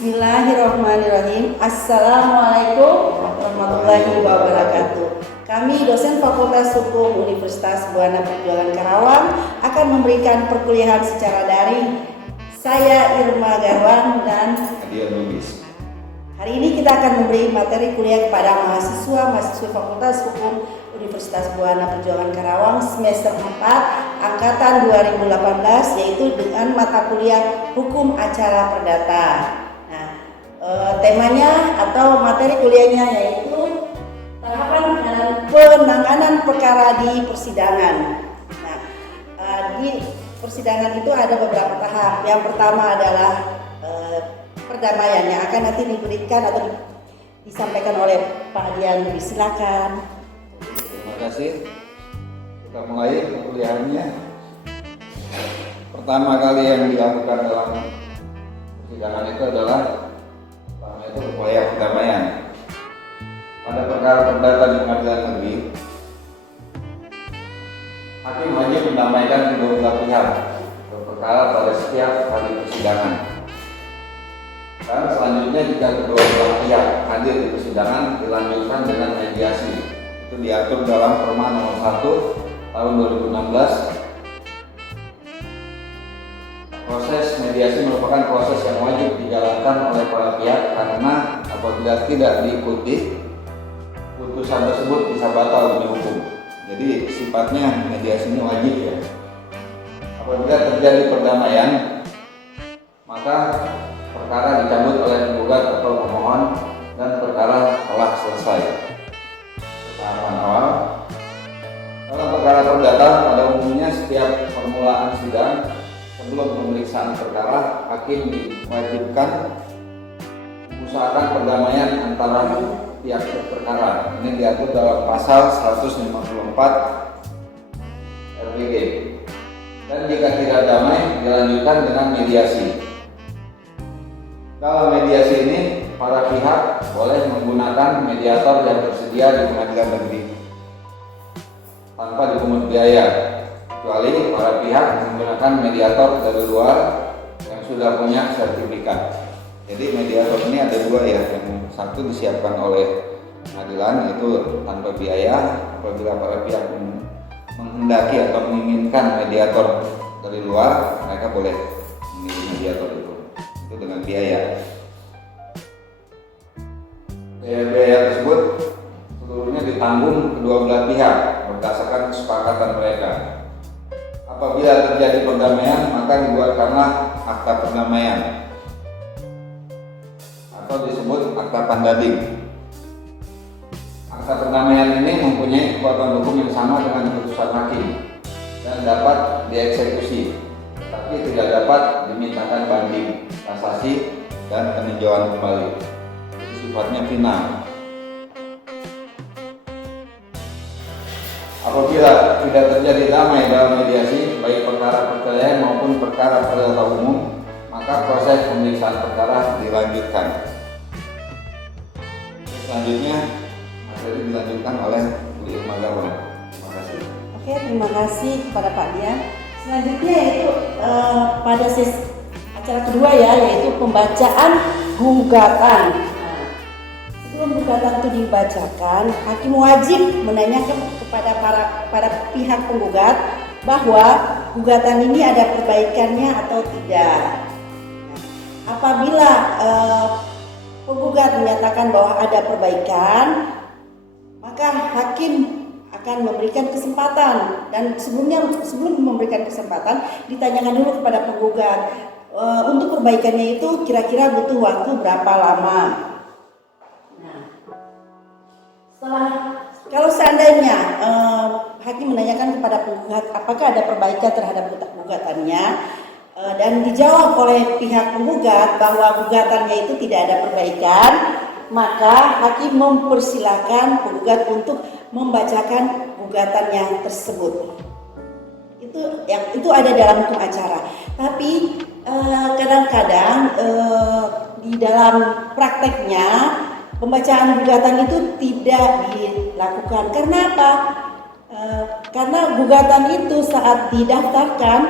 Bismillahirrahmanirrahim. Assalamualaikum warahmatullahi wabarakatuh. Kami dosen Fakultas Hukum Universitas Buana Perjuangan Karawang akan memberikan perkuliahan secara daring. Saya Irma Garwan dan Adian Lubis. Hari ini kita akan memberi materi kuliah kepada mahasiswa Fakultas Hukum Universitas Buana Perjuangan Karawang semester 4 angkatan 2018, yaitu dengan mata kuliah Hukum Acara Perdata. Nah, temanya atau materi kuliahnya yaitu tahapan penanganan perkara di persidangan. Nah, di persidangan itu ada beberapa tahap. Yang pertama adalah perdamaian yang akan nanti diberikan atau disampaikan oleh Pak Adian. Silakan. Terima kasih. Kita mulai perkuliahannya. Pertama kali yang dilakukan dalam persidangan itu adalah pertama itu upaya perdamaian. Pada perkara perdata di pengadilan negeri, hakim wajib mendamaikan kedua belah pihak berperkara pada setiap kali persidangan. Dan selanjutnya jika kedua belah pihak hadir di persidangan, dilanjutkan dengan mediasi. Itu diatur dalam Perma nomor 1 tahun 2016. Proses mediasi merupakan proses yang wajib dijalankan oleh para pihak karena apabila tidak diikuti, putusan tersebut bisa batal demi hukum. Jadi sifatnya mediasi ini wajib ya. Apabila terjadi perdamaian, maka perkara dicabut oleh penggugat atau pemohon dan perkara telah selesai. Tahapan awal dalam perkara perdata pada umumnya setiap permulaan sidang sebelum pemeriksaan perkara, hakim diwajibkan mengusahakan perdamaian antara pihak perkara. Ini diatur dalam pasal 154 RBG. Dan jika tidak damai, dilanjutkan dengan mediasi. Dalam mediasi ini, para pihak boleh menggunakan mediator yang tersedia di pengadilan negeri tanpa dipungut biaya, kecuali para pihak menggunakan mediator dari luar yang sudah punya sertifikat. Jadi mediator ini ada dua ya, yang satu disiapkan oleh pengadilan itu tanpa biaya. Apabila para pihak menghendaki atau menginginkan mediator dari luar, mereka boleh memilih mediator itu dengan biaya. Biaya tersebut seluruhnya ditanggung kedua belah pihak berdasarkan kesepakatan mereka. Apabila terjadi perdamaian, maka dibuatkanlah akta perdamaian atau disebut akta pandading. Akta perdamaian ini mempunyai kekuatan hukum yang sama dengan putusan hakim dan dapat dieksekusi, tetapi tidak dapat dimintakan banding, kasasi, dan peninjauan kembali. Itu sifatnya final. Apabila tidak terjadi damai dalam mediasi, baik perkara perceraian maupun perkara perdata umum, maka proses pemeriksaan perkara dilanjutkan. Selanjutnya, materi dilanjutkan oleh Bu Irma Garwan. Terima kasih. Oke, terima kasih kepada Pak Dian. Selanjutnya yaitu pada sesi acara kedua ya, yaitu pembacaan gugatan. Nah, sebelum gugatan itu dibacakan, hakim wajib menanyakan kepada para pihak penggugat bahwa gugatan ini ada perbaikannya atau tidak. Nah, apabila penggugat menyatakan bahwa ada perbaikan, maka hakim akan memberikan kesempatan, dan sebelum memberikan kesempatan ditanyakan dulu kepada penggugat untuk perbaikannya itu kira-kira butuh waktu berapa lama. Nah, kalau seandainya hakim menanyakan kepada penggugat apakah ada perbaikan terhadap gugatannya dan dijawab oleh pihak penggugat bahwa gugatannya itu tidak ada perbaikan, maka hakim mempersilahkan penggugat untuk membacakan gugatannya tersebut. Itu ada dalam hukum acara. Tapi kadang-kadang di dalam prakteknya pembacaan gugatan itu tidak dilakukan. Karena apa? Karena gugatan itu saat didaftarkan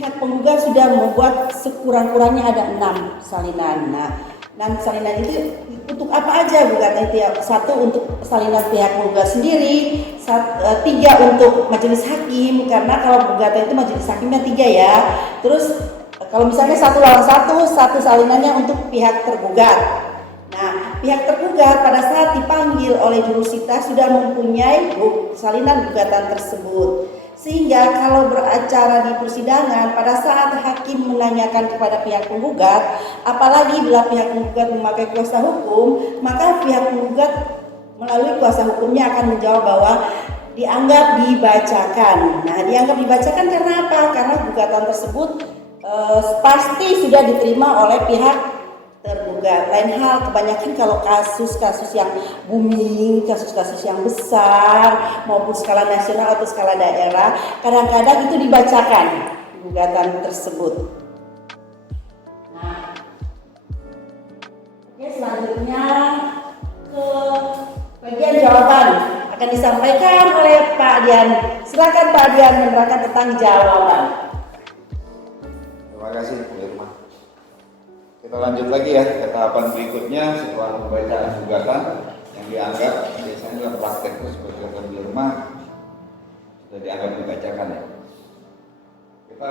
pihak penggugat sudah membuat sekurang-kurangnya ada 6 salinan. Nah, 6 salinan itu untuk apa aja gugatan itu ya? 1 untuk salinan pihak penggugat sendiri, 3 untuk majelis hakim, karena kalau gugatan itu majelis hakimnya 3 ya. Terus kalau misalnya 1 lawan 1 salinannya untuk pihak tergugat. Nah, pihak tergugat pada saat dipanggil oleh jurusita sudah mempunyai salinan gugatan tersebut. Sehingga kalau beracara di persidangan pada saat hakim menanyakan kepada pihak penggugat, apalagi bila pihak penggugat memakai kuasa hukum, maka pihak penggugat melalui kuasa hukumnya akan menjawab bahwa dianggap dibacakan. Nah, dianggap dibacakan karena apa? Karena gugatan tersebut pasti sudah diterima oleh pihak tergugat. Lain hal kebanyakan kalau kasus-kasus yang booming, kasus-kasus yang besar maupun skala nasional atau skala daerah, kadang-kadang itu dibacakan gugatan tersebut. Nah, oke, selanjutnya ke bagian jawaban akan disampaikan oleh Pak Dian. Silakan Pak Dian menerangkan tentang jawaban. Terima kasih Bu Irma. Kita lanjut lagi ya ke tahapan berikutnya setelah membaca gugatan yang dianggap biasanya dalam praktek itu seperti kata Bu Irma sudah dianggap dibacakan ya. Kita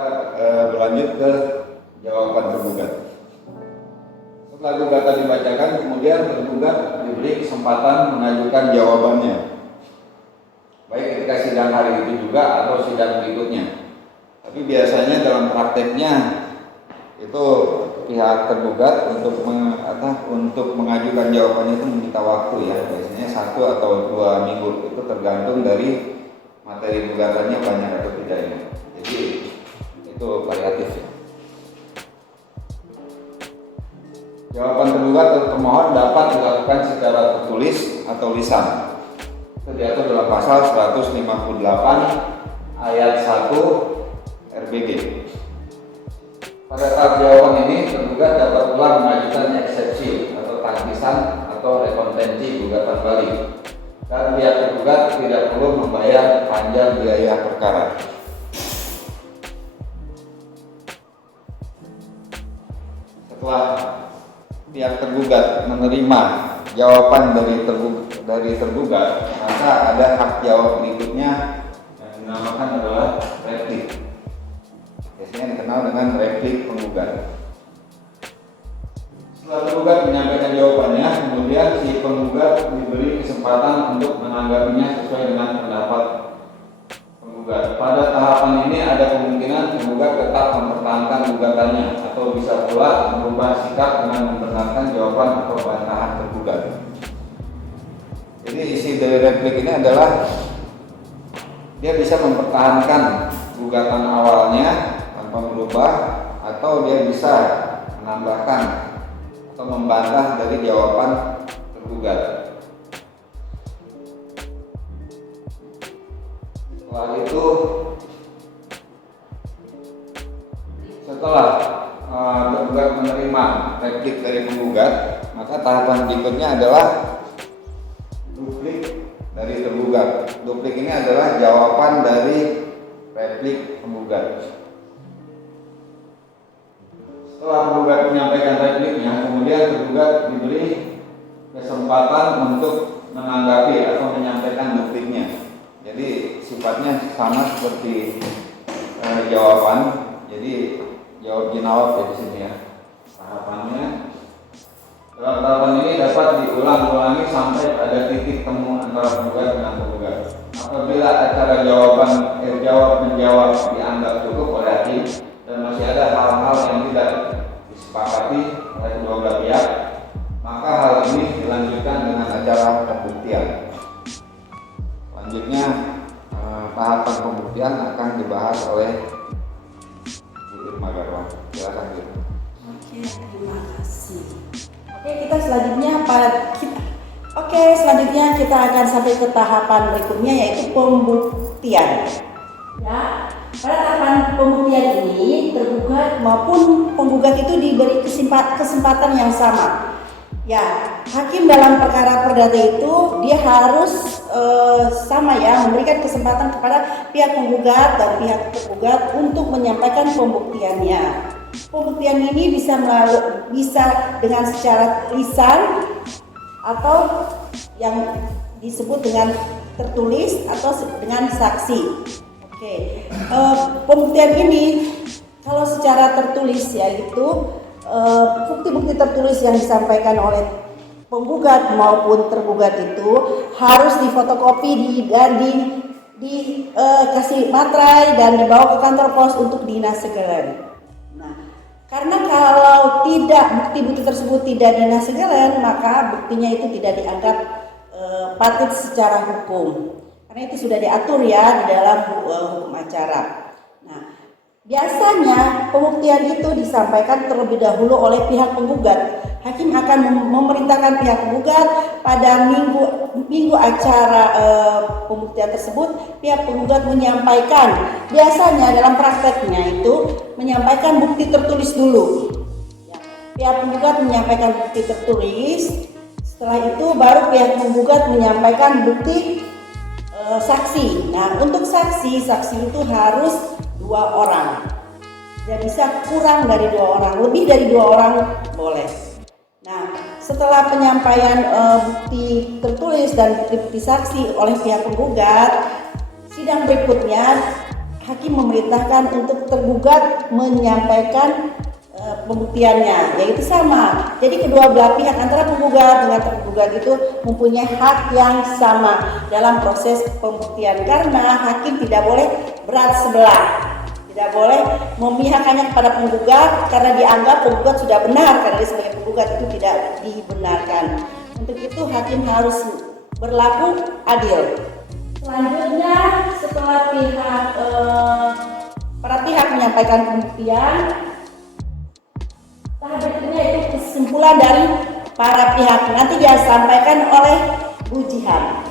berlanjut ke jawaban tergugat. Setelah gugatan dibacakan, kemudian tergugat diberi kesempatan mengajukan jawabannya, baik ketika sidang hari itu juga atau sidang berikutnya. Tapi biasanya dalam prakteknya itu pihak tergugat untuk mengajukan jawabannya itu meminta waktu ya, biasanya 1 atau 2 minggu, itu tergantung dari materi gugatannya banyak atau tidaknya. Jadi itu variatif ya. Jawaban tergugat atau termohon dapat dilakukan secara tertulis atau lisan. Itu diatur dalam pasal 158 ayat 1 RBG. Pada tahap jawaban ini, tergugat dapat pula mengajukan eksepsi atau tangkisan atau rekontensi gugatan balik, dan pihak tergugat tidak perlu membayar panjang biaya perkara. Setelah pihak tergugat menerima jawaban dari tergugat, maka ada hak jawab berikutnya yang dinamakan adalah replik. Biasanya dikenal dengan replik penggugat. Setelah tergugat menyampaikan jawabannya, kemudian si penggugat diberi kesempatan untuk menanggapinya sesuai dengan pendapat penggugat. Pada tahapan ini ada kemungkinan penggugat tetap mempertahankan gugatannya atau bisa pula merubah sikap dengan membenarkan jawaban atau bantahan tergugat. Jadi isi dari replik ini adalah dia bisa mempertahankan gugatan awalnya tanpa merubah, atau dia bisa menambahkan atau membantah dari jawaban tergugat. Setelah tergugat menerima replik dari penggugat, maka tahapan berikutnya adalah duplik dari tergugat. Duplik ini adalah jawaban dari replik penggugat. Setelah penggugat menyampaikan repliknya, kemudian tergugat diberi kesempatan untuk menanggapi atau menyampaikan dupliknya. Jadi sifatnya sama seperti jawaban. Jadi jawab jawab ya di sini ya. Tahapannya dalam tahapan ini dapat diulang-ulangi sampai ada titik temu antara penggugat dengan penggugat. Apabila acara jawab menjawab dianggap cukup oleh hakim dan masih ada hal-hal yang tidak disepakati oleh kedua belah pihak, maka hal ini dilanjutkan dengan acara pembuktian. Selanjutnya tahapan pembuktian akan dibahas oleh Bu Irma Garwan. Silakan Bu. Oke, terima kasih. Selanjutnya kita akan sampai ke tahapan berikutnya, yaitu pembuktian. Ya, pada tahapan pembuktian ini tergugat maupun penggugat itu diberi kesempatan yang sama, Ya, hakim dalam perkara perdata itu dia harus sama ya, memberikan kesempatan kepada pihak penggugat dan pihak tergugat untuk menyampaikan pembuktiannya. Pembuktian ini bisa dengan secara lisan atau yang disebut dengan tertulis atau dengan saksi. Oke, pembuktian ini kalau secara tertulis yaitu bukti-bukti tertulis yang disampaikan oleh penggugat maupun tergugat itu harus difotokopi dan dikasih materai dan dibawa ke kantor pos untuk dinasegelen. Nah, karena kalau tidak bukti-bukti tersebut tidak dinasegelen, maka buktinya itu tidak dianggap patut secara hukum. Karena itu sudah diatur ya di dalam hukum acara. Nah, biasanya pembuktian itu disampaikan terlebih dahulu oleh pihak penggugat. Hakim akan memerintahkan pihak penggugat pada minggu acara pembuktian tersebut, pihak penggugat menyampaikan. Biasanya dalam prakteknya itu menyampaikan bukti tertulis dulu. Pihak penggugat menyampaikan bukti tertulis. Setelah itu baru pihak penggugat menyampaikan bukti saksi. Nah, untuk saksi itu harus 2 orang. Tidak bisa kurang dari 2 orang, lebih dari 2 orang boleh. Nah, setelah penyampaian bukti tertulis dan bukti saksi oleh pihak penggugat, sidang berikutnya hakim memerintahkan untuk tergugat menyampaikan pembuktiannya, yaitu sama. Jadi kedua belah pihak antara penggugat dengan tergugat itu mempunyai hak yang sama dalam proses pembuktian, karena hakim tidak boleh berat sebelah, tidak boleh memihak hanya kepada penggugat karena dianggap penggugat sudah benar, karena dia sebagai penggugat itu tidak dibenarkan. Untuk itu hakim harus berlaku adil. Selanjutnya setelah para pihak menyampaikan pembuktian, tahap berikutnya itu kesimpulan dari para pihak, nanti dia sampaikan oleh Bu Jihan.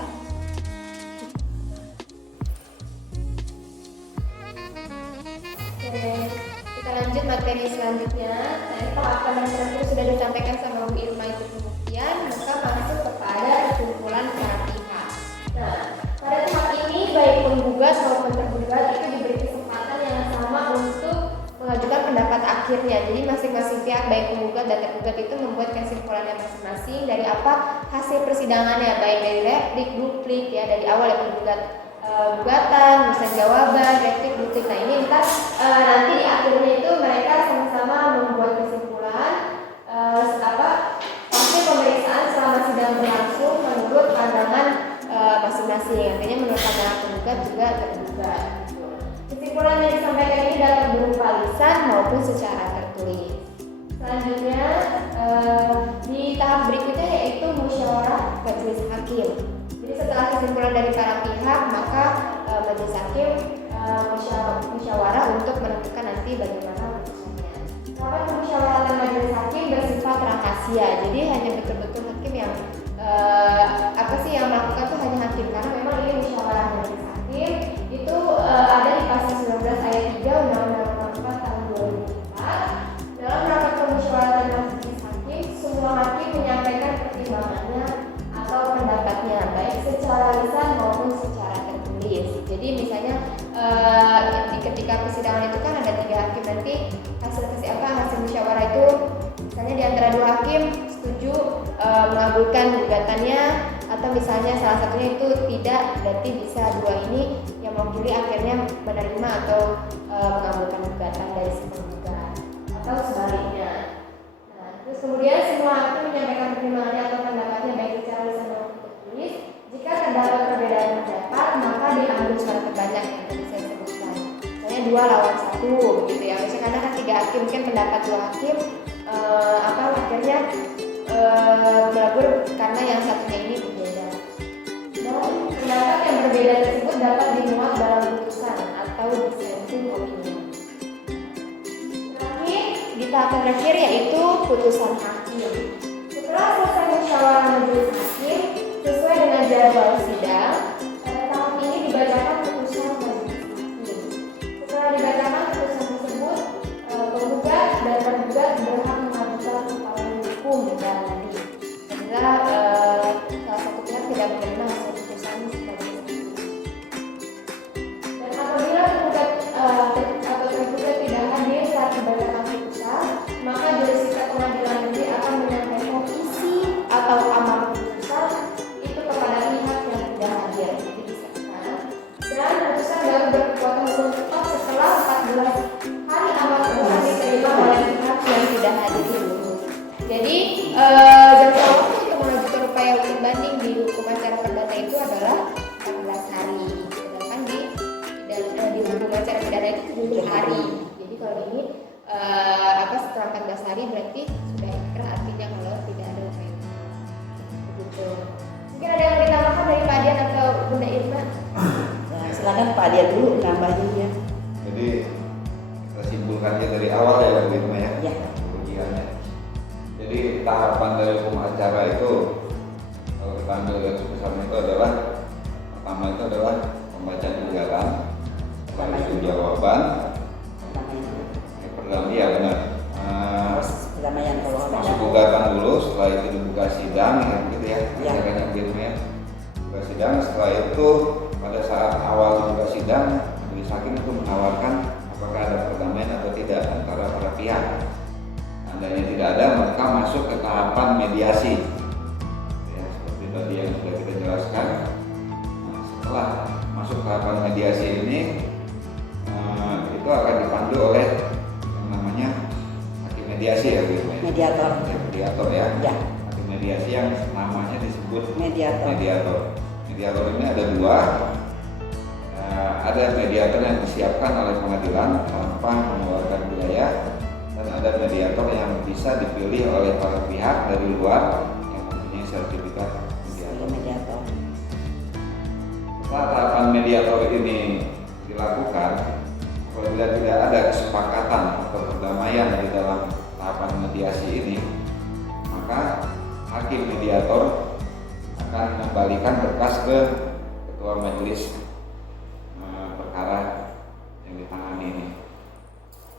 Oke, kita lanjut materi selanjutnya. Nah, tahapan yang terakhir sudah disampaikan sama Bu Irma itu pembuktian, maka masuk kepada kesimpulan para pihak. Nah, pada tahap ini baik penggugat maupun tergugat itu diberi kesempatan yang sama untuk mengajukan pendapat akhirnya. Jadi masing-masing pihak baik penggugat dan tergugat itu membuat kesimpulannya masing-masing dari apa hasil persidangannya, baik dari replik, duplik ya, dari awal ya penggugat gugatan, misalnya jawaban, replik, duplik. Nah ini nanti di akhirnya itu mereka sama-sama membuat kesimpulan hasil pemeriksaan selama sidang berlangsung menurut pandangan masing-masing. Artinya menurut pandangan penggugat juga tergugat. Kesimpulan yang disampaikan ini dapat berupa lisan maupun secara tertulis. Selanjutnya di tahap berikutnya yaitu musyawarah majelis hakim. Jadi setelah kesimpulan dari para pihak, maka majelis hakim musyawarah untuk menentukan nanti bagaimana putusannya. Rapat musyawarah majelis hakim bersifat rahasia. Jadi hanya betul-betul hakim yang yang melakukan itu hanya hakim, karena memang ini musyawarah majelis hakim itu ada di pasal 19 ayat 3 Undang-Undang Nomor 4 Tahun 2004. Dalam rapat pemusyawaratan majelis hakim, semua hakim menyampaikan pertimbangannya atau pendapatnya baik secara lisan maupun secara tertulis. Jadi misalnya ketika persidangan itu kan ada 3 hakim, nanti hasil musyawarah itu misalnya di antara 2 hakim setuju mengabulkan gugatannya, atau misalnya salah satunya itu tidak, berarti bisa 2 ini yang mewakili akhirnya menerima atau mengabulkan gugatan dari si penggugat, atau sebaliknya. Nah, terus kemudian semua hakim menyampaikan pertimbangannya atau pendapatnya baik secara lisan maupun tertulis. Jika terdapat perbedaan pendapat, maka diambil suara terbanyak yang tadi saya sebutkan. Misalnya 2 lawan 1 begitu ya. Misalnya karena kan 3 hakim kan pendapat 2 hakim akhirnya melebur karena yang satunya ini berbeda. Dan pendapat yang berbeda tersebut dapat dimuat dalam putusan atau dissenting opinion. Terakhir, di tahap terakhir yaitu putusan hakim. Setelah selesai musyawarah majelis hakim sesuai dengan jadwal sidang, pada tahap ini dibacakan putusan majelis hakim. Setelah dibacakan putusan tersebut, penggugat dan tergugat berhak mengajukan upaya hukum dan acara pidana itu 7 hari. Jadi kalau ini setelah 14 hari berarti sudah inkrah, artinya kalau tidak ada upaya. Begitu. Mungkin ada yang ditambahkan dari Pak Dian atau Bunda Irma? Nah, silakan Pak Dian dulu nambahin ya. Jadi kita simpulkannya dari awal ya Bu Irma ya. Ya. Ujiannya. Jadi tahapan dari hukum acara itu kalau kita ambil garis besarnya itu adalah pertama itu adalah pembacaan gugatan, setelah itu jawaban, ya benar. Perdamaian kalau Masuk gugatan dulu, setelah itu dibuka sidang ya gitu ya. Ya. Acaranya begitu ya. Buka sidang, setelah itu pada saat awal dibuka sidang, majelis hakim itu menawarkan apakah ada perdamaian atau tidak antara para pihak. Andainya tidak ada, maka masuk ke tahapan mediasi. Ya, seperti tadi yang sudah kita jelaskan. Nah, setelah masuk tahapan mediasi ini, itu akan dipandu oleh yang namanya hakim mediasi ya, Bu. mediator. Mediator ya. Ya. Hakim mediasi yang namanya disebut Mediator. Mediator ini ada dua. Ada mediator yang disiapkan oleh pengadilan tanpa mengeluarkan biaya, dan ada mediator yang bisa dipilih oleh para pihak dari luar yang mempunyai sertifikat mediator. Setelah tahapan mediator ini dilakukan, apabila tidak ada kesepakatan atau perdamaian di dalam tahapan mediasi ini, maka hakim mediator akan mengembalikan berkas ke ketua majelis perkara yang ditangani ini.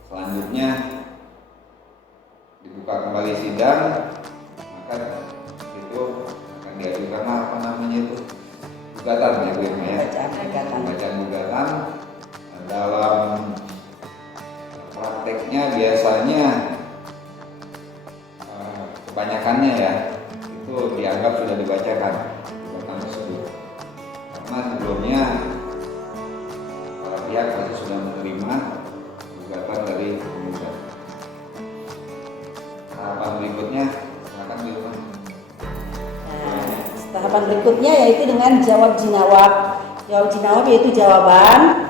Selanjutnya dibuka kembali sidang, maka itu akan diajukan apa namanya itu gugatan ya Bu Irma ya. Bacaan gugatan. Dalam prakteknya biasanya kebanyakannya ya itu dianggap sudah dibacakan gugatan tersebut, karena sebelumnya para pihak pasti sudah menerima gugatan dari penggugat. Tahapan berikutnya silakan Bu Irma. Nah, tahapan berikutnya yaitu dengan jawab jinawab. Jawab jinawab yaitu jawaban.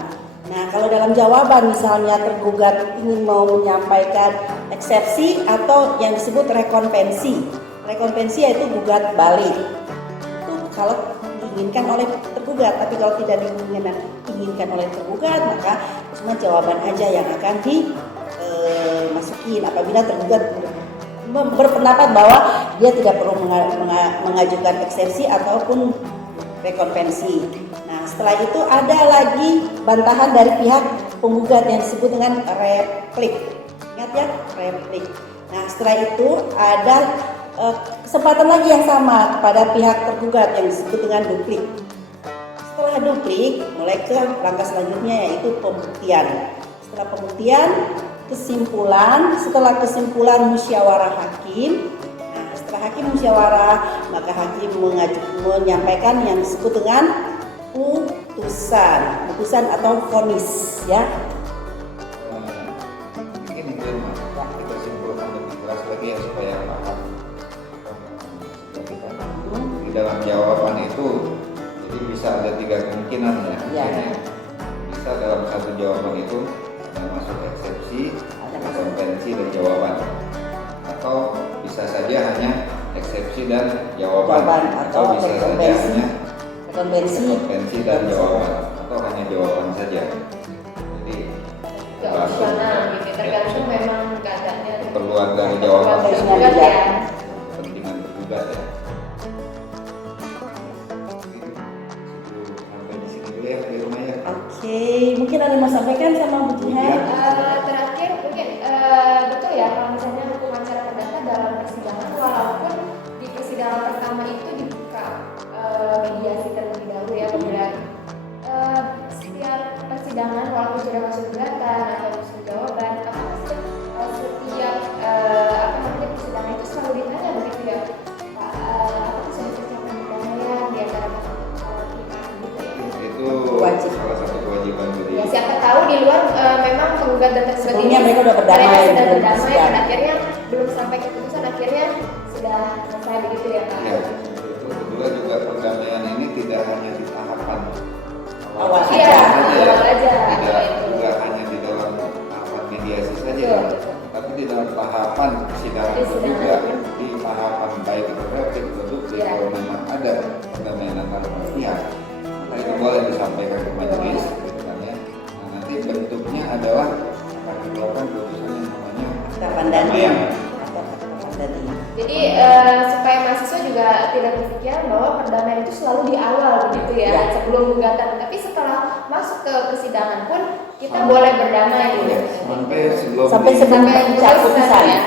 Nah, kalau dalam jawaban misalnya tergugat ingin mau menyampaikan eksepsi atau yang disebut rekonvensi. Rekonvensi yaitu gugat balik. Itu kalau diinginkan oleh tergugat, tapi kalau tidak diinginkan oleh tergugat, maka cuma jawaban aja yang akan dimasukin apabila tergugat berpendapat bahwa dia tidak perlu mengajukan eksepsi ataupun rekonvensi. Nah, setelah itu ada lagi bantahan dari pihak penggugat yang disebut dengan replik. Ingat ya, replik. Nah, setelah itu ada kesempatan lagi yang sama kepada pihak tergugat yang disebut dengan duplik. Setelah duplik, mulai ke langkah selanjutnya yaitu pembuktian. Setelah pembuktian, kesimpulan. Setelah kesimpulan musyawarah hakim. Setelah hakim musyawarah, maka hakim menyampaikan yang disebut dengan putusan atau vonis ya. Ini kita simpulkan lebih jelas lagi ya supaya paham. Di dalam jawaban itu, jadi bisa ada 3 kemungkinan ya. Bisa dalam satu jawaban itu ada masuk eksepsi, rekonvensi dan jawaban. Atau bisa saja hanya eksepsi dan jawaban, atau bisa saja hanya rekonvensi dan jawaban, atau hanya jawaban saja. Jadi nggak opsional gitu, tergantung memang keadaannya. Perluan dari jawaban Tergugat ya. kepentingan tergugat ya. Sampai di sini dulu ya di rumah ya. Oke, mungkin ada yang mau sampaikan sama Bu Jihan? Terakhir mungkin betul ya kalau misalnya hukum acara perdata dalam persidangan, walaupun di persidangan pertama itu dibuka mediasi terlebih dahulu ya, kemudian setiap persidangan walaupun sudah masuk gugatan atau masuk jawaban, apakah setiap persidangan itu selalu ditanya begitu ya, Pak, apakah sudah tercapai perdamaian di antara pihak gitu ya? Itu Wajib. salah satu kewajiban dari Ya siapa tahu di luar memang penggugat dan tergugat ini Sebelumnya mereka udah berdamai, mereka sudah belum berdamai sidang. dan akhirnya belum sampai keputusan, akhirnya sudah selesai begitu ya Pak. ya. Kedua juga perdamaian ini tidak hanya di tahapan Awal Iya, aja. awal aja. Tidak juga adalah akan dikeluarkan putusan yang namanya Akta Pandani. perdamaian. Akta Pandani. Jadi supaya mahasiswa juga tidak berpikiran bahwa perdamaian itu selalu di awal begitu ya, Ya. sebelum gugatan. Tapi setelah masuk ke persidangan pun kita boleh berdamai gitu. Sampai sebelum Sampai sebelum putusan. ya.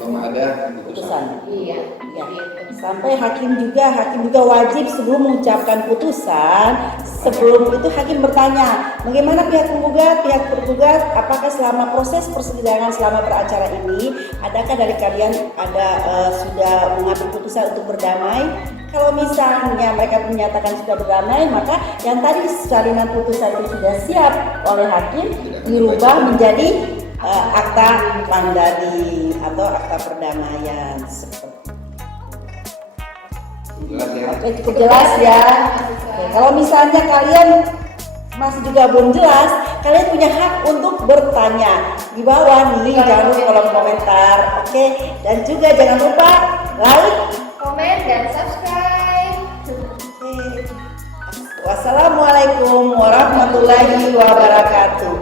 belum ada Putusan. putusan. Iya. Ya. Gitu. Sampai hakim juga wajib sebelum mengucapkan putusan, sebelum itu hakim bertanya, bagaimana pihak penggugat, pihak tergugat, apakah selama proses persidangan selama beracara ini, adakah dari kalian sudah mengambil putusan untuk berdamai? Kalau misalnya mereka menyatakan sudah berdamai, maka yang tadi salinan putusan itu sudah siap oleh hakim dirubah menjadi akta pandani atau akta perdamaian seperti. Jelas ya. Oke, cukup jelas ya. Oke, kalau misalnya kalian masih juga belum jelas, kalian punya hak untuk bertanya di bawah nih, jangan lupa kolom komentar. Oke, dan juga jangan lupa like. Komen dan subscribe. Oke. Wassalamualaikum warahmatullahi wabarakatuh.